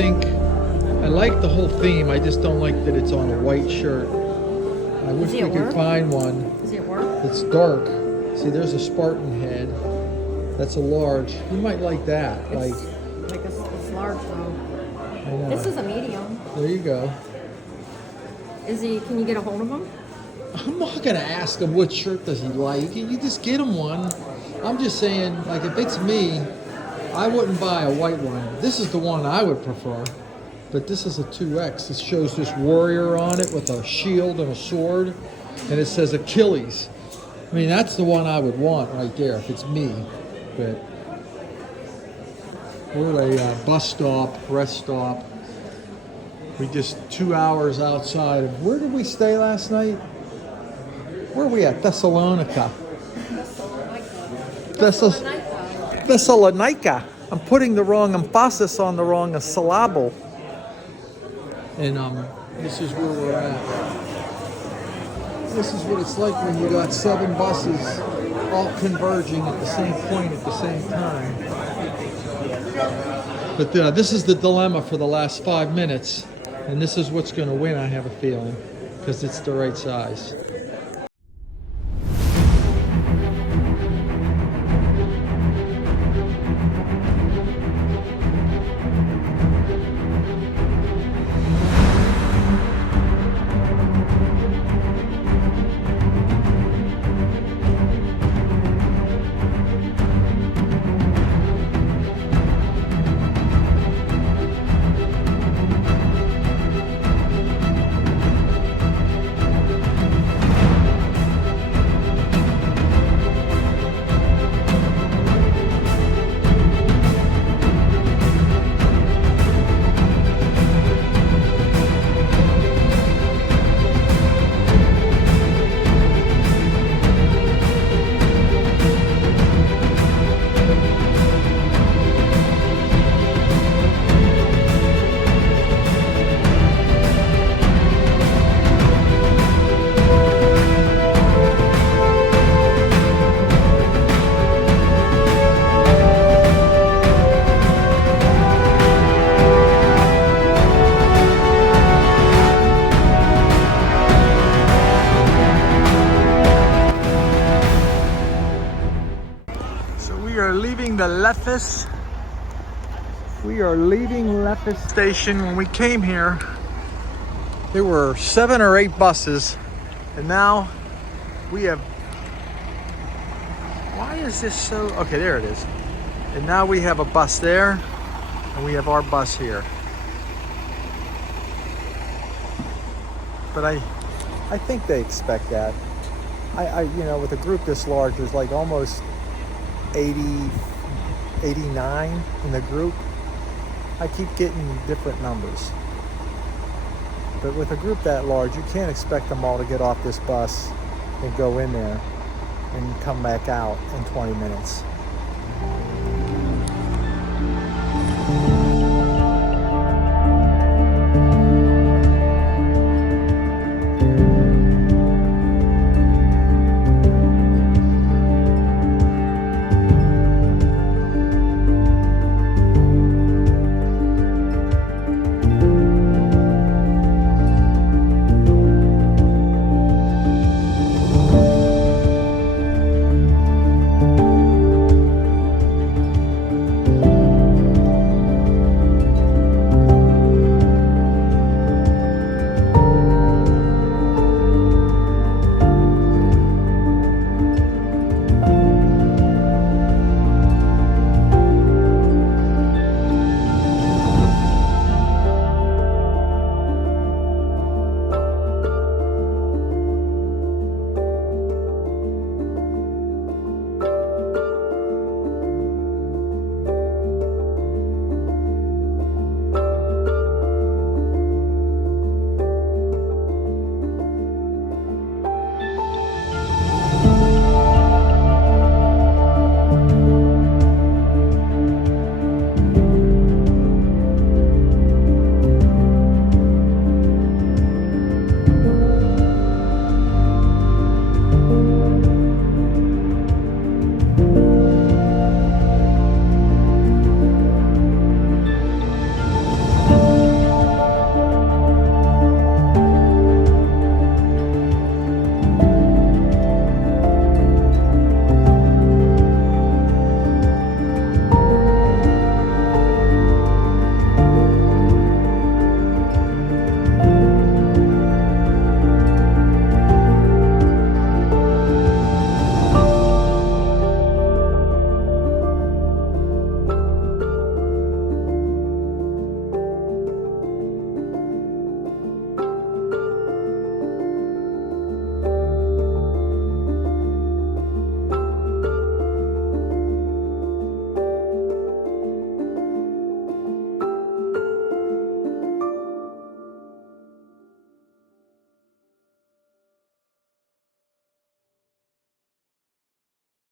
think I like the whole theme. I just don't like that it's on a white shirt. I wish we could find one. Does it work? It's dark. See, there's a Spartan head. That's a large. You might like that. It's large though. I know. This is a medium. There you go. Can you get a hold of him? I'm not gonna ask him what shirt does he like. You just get him one. I'm just saying, like, if it's me, I wouldn't buy a white one. This is the one I would prefer. But this is a 2X. It shows this warrior on it with a shield and a sword, and it says Achilles. I mean, that's the one I would want right there if it's me. But we're at a bus stop, rest stop. We just 2 hours outside of, where did we stay last night? Where are we at? Thessalonica. Thessalonica. I'm putting the wrong emphasis on the wrong syllable. And this is where we're at. This is what it's like when you got 7 buses all converging at the same point at the same time. But this is the dilemma for the last 5 minutes. And this is what's going to win, I have a feeling, because it's the right size. We are leaving Lefis station. When we came here, there were 7 or 8 buses, and now we have, why is this so, okay, there it is. And now we have a bus there, and we have our bus here. But I think they expect that. You know, with a group this large, there's like almost 89 in the group. I keep getting different numbers. But with a group that large, you can't expect them all to get off this bus and go in there and come back out in 20 minutes.